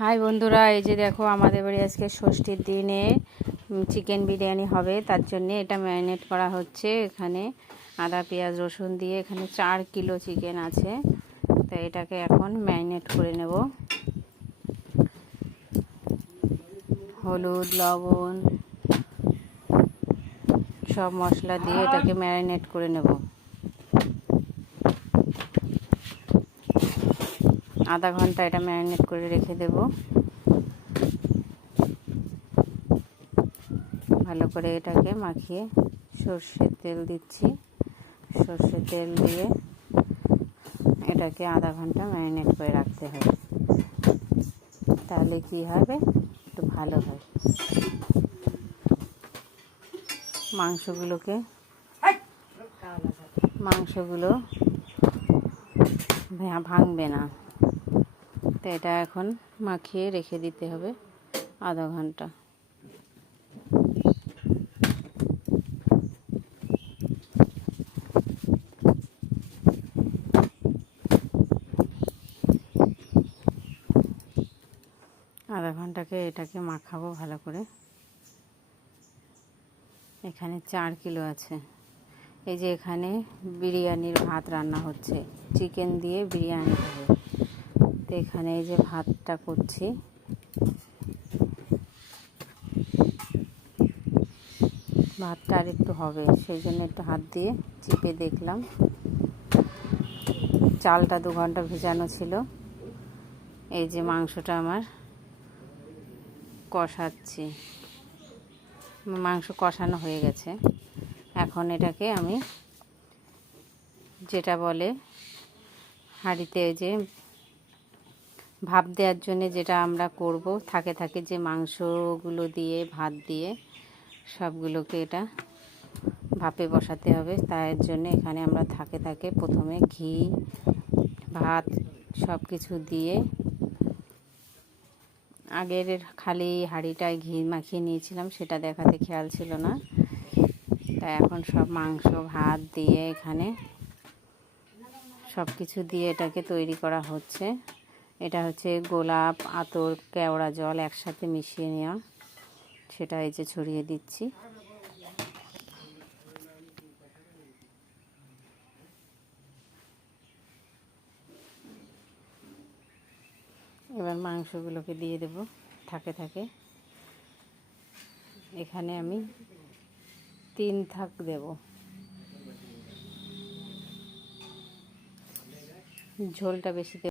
High বন্ধুরা, এই যে দেখো আমাদের বাড়ি আজকে ষষ্ঠীর দিনে চিকেন বিরিয়ানি হবে। তার জন্যে এটা ম্যারিনেট করা হচ্ছে। এখানে আদা পেঁয়াজ রসুন দিয়ে এখানে 4 কিলো চিকেন আছে। তো এটাকে এখন ম্যারিনেট করে নেব। হলুদ লবণ সব মশলা দিয়ে এটাকে ম্যারিনেট করে নেব। আধা ঘন্টা এটা ম্যারিনেট করে রেখে দেব। ভালো করে এটাকে মাখিয়ে সর্ষের তেল দিচ্ছি। সর্ষের তেল দিয়ে এটাকে আধা ঘন্টা ম্যারিনেট করে রাখতে হবে। তাহলে কি হবে, একটু ভালো হয়। মাংসগুলো ভাঙবে না। তো এটা এখন মাখিয়ে রেখে দিতে হবে আধা ঘন্টা। আধা ঘন্টাকে এটাকে মাখাবো ভালো করে। এখানে 4 কিলো আছে। এই যে এখানে বিরিয়ানির ভাত রান্না হচ্ছে, চিকেন দিয়ে বিরিয়ানি হবে। তো এখানে এই যে ভাতটা করছি। ভাতটা আর একটু হবে, সেই জন্য একটু হাত দিয়ে চিপে দেখলাম। চালটা 2 ঘন্টা ভেজানো ছিল। এই যে মাংসটা আমার কষাচ্ছি। মাংস কষানো হয়ে গেছে। এখন এটাকে আমি যেটা বলে হাঁড়িতে যে ভাপ দেওয়ার জন্য যেটা আমরা করব, থাকে যে মাংসগুলো দিয়ে ভাত দিয়ে সবগুলোকে এটা ভাপে বসাতে হবে। তার জন্য এখানে আমরা থাকে প্রথমে ঘি ভাত সব কিছু দিয়ে আগের খালি হাঁড়িটায় ঘি মাখিয়ে নিয়েছিলাম, সেটা দেখাতে খেয়াল ছিল না। তাই এখন সব মাংস ভাত দিয়ে এখানে সব কিছু দিয়ে এটাকে তৈরি করা হচ্ছে। এটা হচ্ছে গোলাপ আতর কেওড়া জল একসাথে মিশিয়ে নেওয়া, সেটা এই যে ছড়িয়ে দিচ্ছি। এবার মাংসগুলোকে দিয়ে দেব থাকে। এখানে আমি 3 থাক দেব। ঝোলটা বেশি